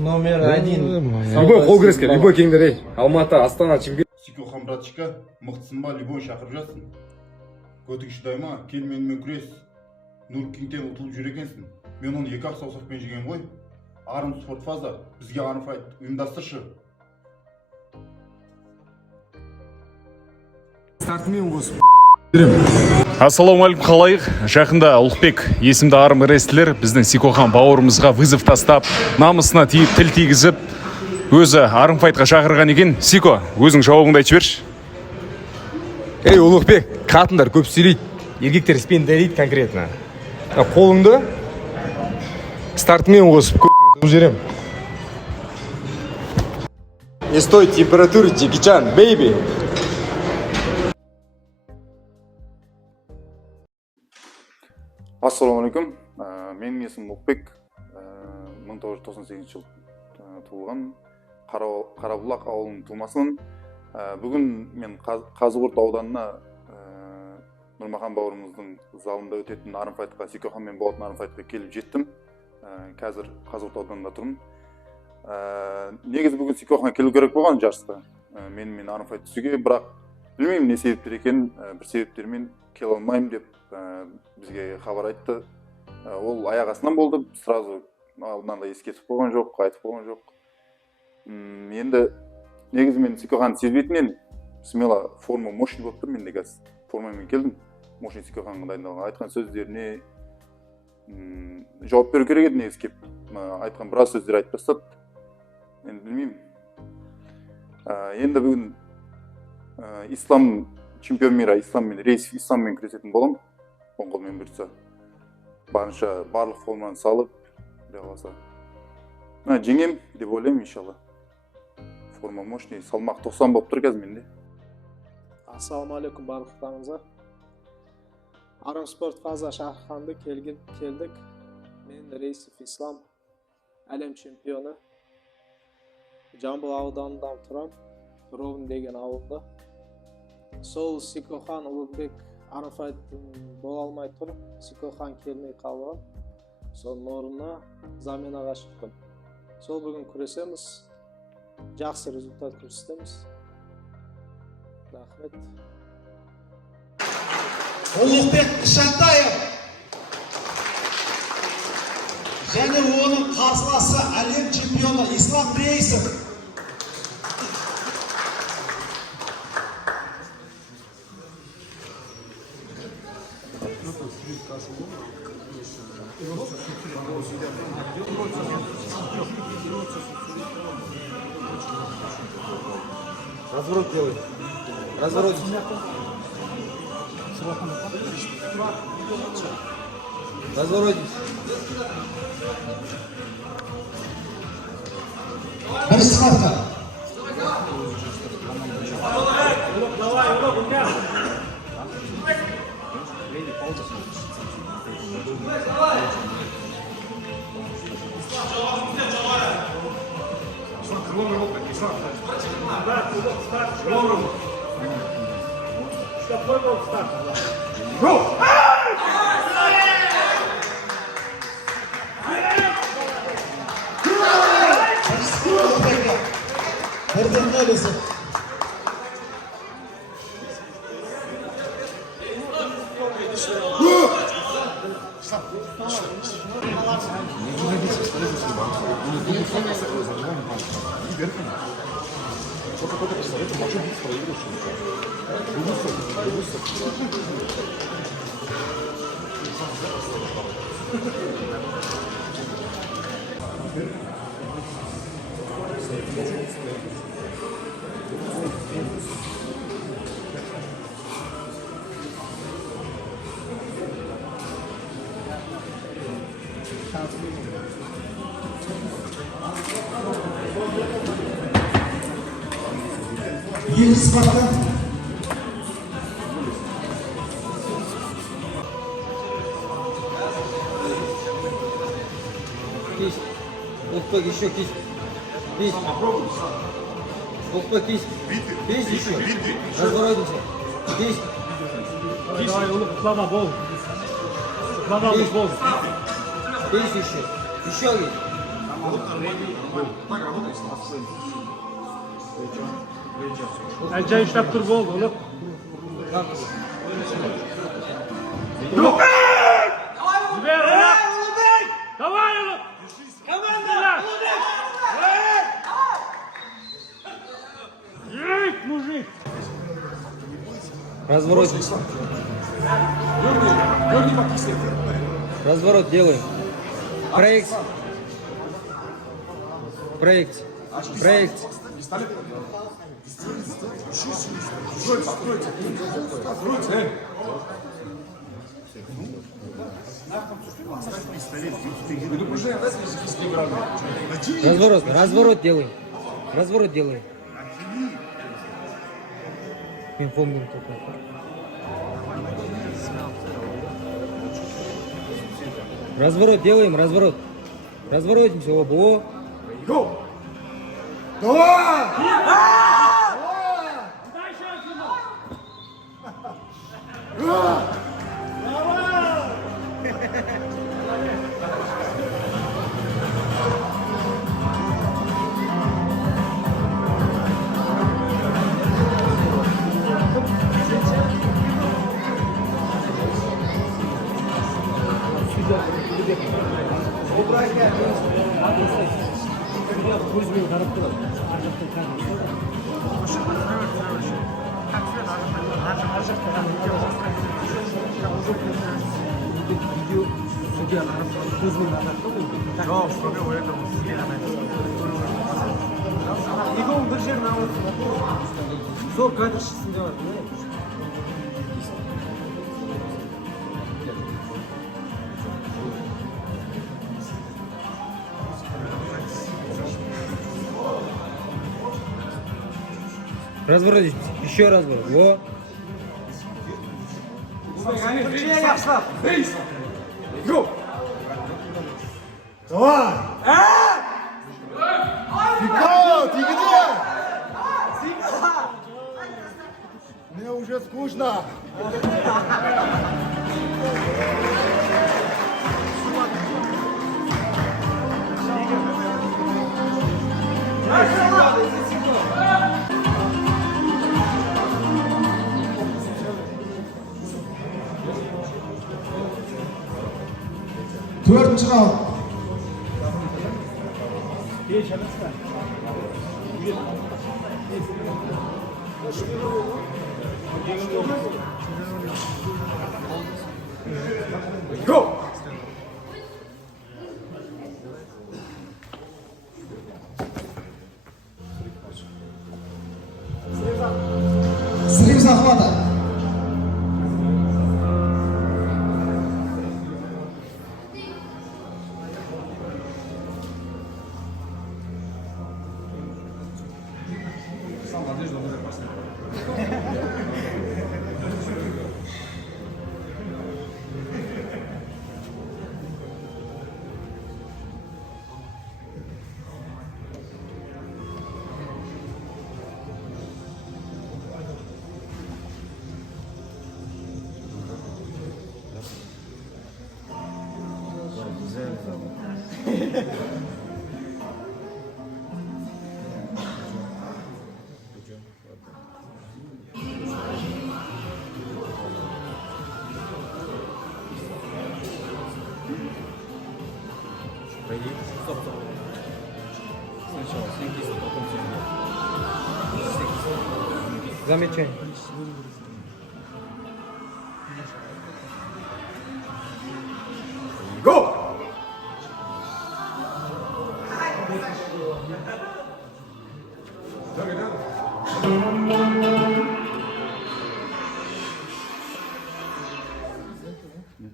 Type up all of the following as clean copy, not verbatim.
Номер один. Любой Колгреске, любой кеңдер, Алматы, Астана, чемпион. Сикохан братчика, мықтысын ба, любой шақырып жатсың. Көтік шыдай ма, кел менімен күрес. Нұр Кингтен ұтылып жүр екенсің. Мен оны 2 ақ саусақпен жеген ғой. Арым спорт фаза, бізге Арымфайт ұйымдастыршы. Стартымен қос. Ассалаумалейкум, қалайық. Жақында Ұлықбек есімді арым рестлер біздің Сикохан бауырымызға вызов тастап, намысына тиіп, тіл тигізіп, өзі Арымфайтқа шақырған екен. Сико, өзің жауабыңды айтып жіберші. Ұлықбек, қатындар көп сөйлейді, еркектер спендалейді конкретно. Қолыңды стартымен қосып көтіп жерем. Не стой температуры, Джеки Чан, бейби. Ассалаумалейкум, менің есімім Ұлықбек, 1998 жыл туылған, Қарабұлақ ауылының тумасымын. Бүгін мен Қазығұрт ауданына Нұрмахан бауырымыздың залында өтетін Арымфайтқа, Сикоханмен болатын Арымфайтқа келіп жеттім. Қазір Қазығұрт ауданында тұрмын. Негізі бүгін Сикохан келу керек болған жарысқа. Мен Арымфайт түсуге, бірақ білмеймін не себептер екен, бір себептермен келе алмаймын деп бізге хабар айтты. Ол аяқ астынан болды, сразу алдынан да ескертіп қойған жоқ, айтып қойған жоқ. Енді негізі мен Сикохан сезбейтінен смело форма мощный болып тұр, мен де қазір формамен келдім. Мощный Сикоханға дайындалған. Айтқан сөздеріне жауап беру керек еді негізі кеп. Айтқан біраз сөздер айтып тастады. Енді білмеймін. Енді бүгін ислам чемпион мира, исламмен күресетін болам. Оң қолмен бұйыртса. Барынша барлық форманы салып, қаласа. Жеңем деп ойлаймын, иншалла. Форма мощный, салмақ 90 болып тұр қазір менде. Ассалаумалейкум барлықтарыңызға. Арым спорт фаза шақырғанды келдік. Мен Рейсов Ислам, әлем чемпионы. Жамбыл ауданында тұрам, Ровн деген ауылда. Сол Сикохан Ұлықбек Арымфайт бола алмай тұр. Сикохан келмей қалған. Сол орнына заменаға шықтым. Сол бүгін күресеміз. Жақсы результат көрсетеміз. Рахмет. Ұлықбек Шантаев және оның қарсыласы әлем чемпионы Ислам Рейсов. Разворот делай. Разворот. Разворотись. Бір схватка. Бірден өлесі. Yeni sıfattan кисть. Лупок еще кисть. Кисть. Лупок кисть. Кисть еще. Разворотимся. Кисть. Давай, Слава, бол. Слава, бол. Кисть еще. Еще кисть. Әнші ұштап тұр болды, ұлық. Жібер, ұлық. Давай, ұлық. Команда! Есть, мужик! Разворот. Разворот делаем. Проект. Проект. Проект. Разворот. Разворот делаем. Разворот делаем. Я помню такой. Разворот делаем, разворот. Разворотимся оба. Egon bir жеріне ауырды. Сол кадыршысында бар. Разворот, еще разворот. Во. Давай! Фикаут, где? Мне уже скучно. Төртінші раунд. Срыв захвата. Замечание.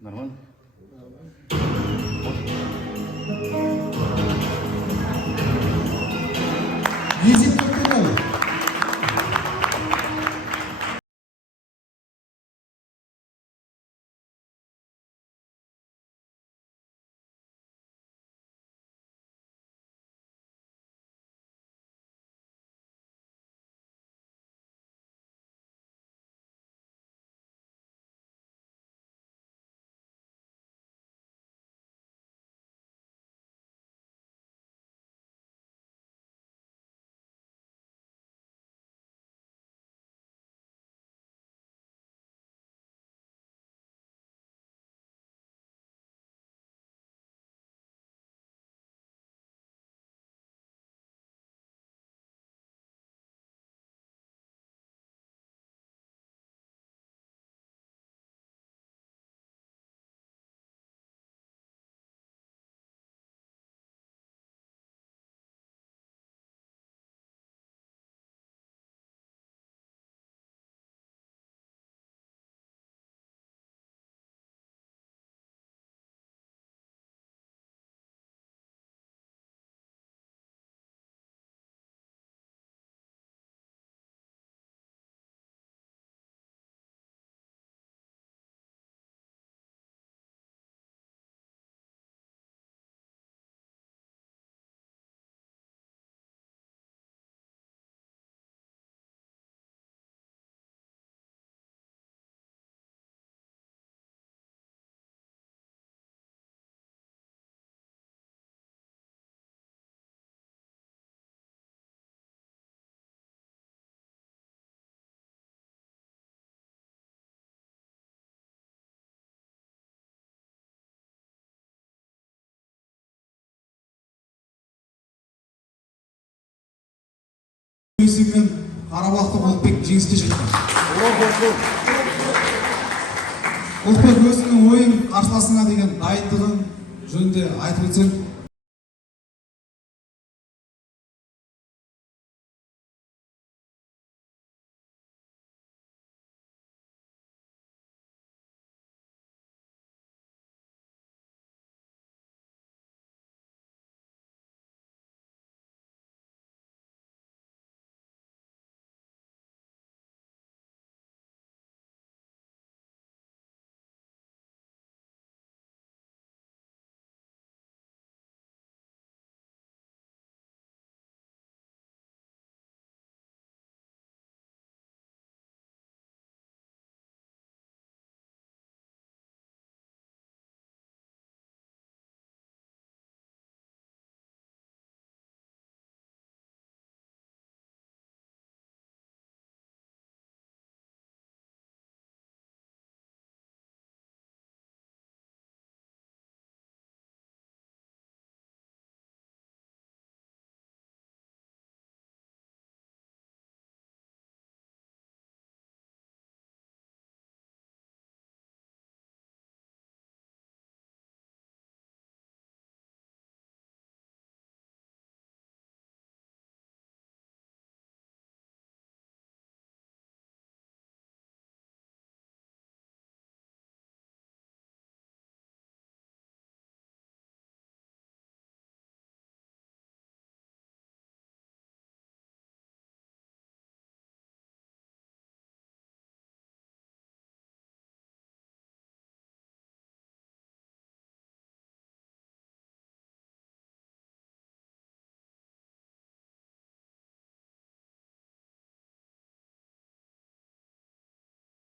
Нормально? Визит есебімен Қарабұлақтық Ұлықбек жеңіске жетті. Ұлықбек өзіңнің ойың, қарсыласыңа деген дайындығың жөнінде айтып өтсең.